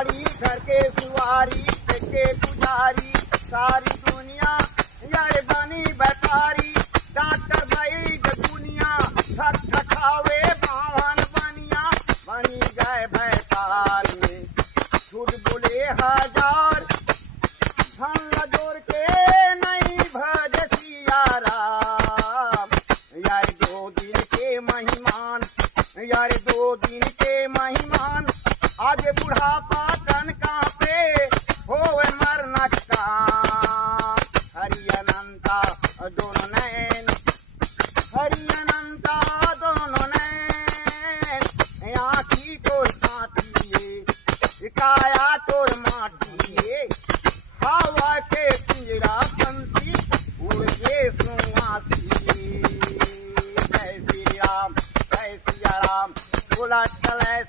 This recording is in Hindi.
गाड़ी घर के सुवारी के पुजारी सारी दुनिया यार बनी व्यापारी डॉक्टर भाई दुनिया थक थकावे बावन बनिया बनी गए व्यापारी झूठ बोले हजार धन जोड़ के नहीं भज सिया राम यार 2 दिन के मेहमान यार 2 दिन के मेहमान आज बुढ़ापा तन कांपे होवे मरना का हरि अनंता दोनों नैन हरि अनंता दोनों नैन आँखी तोर कांतिए काया तोर माटी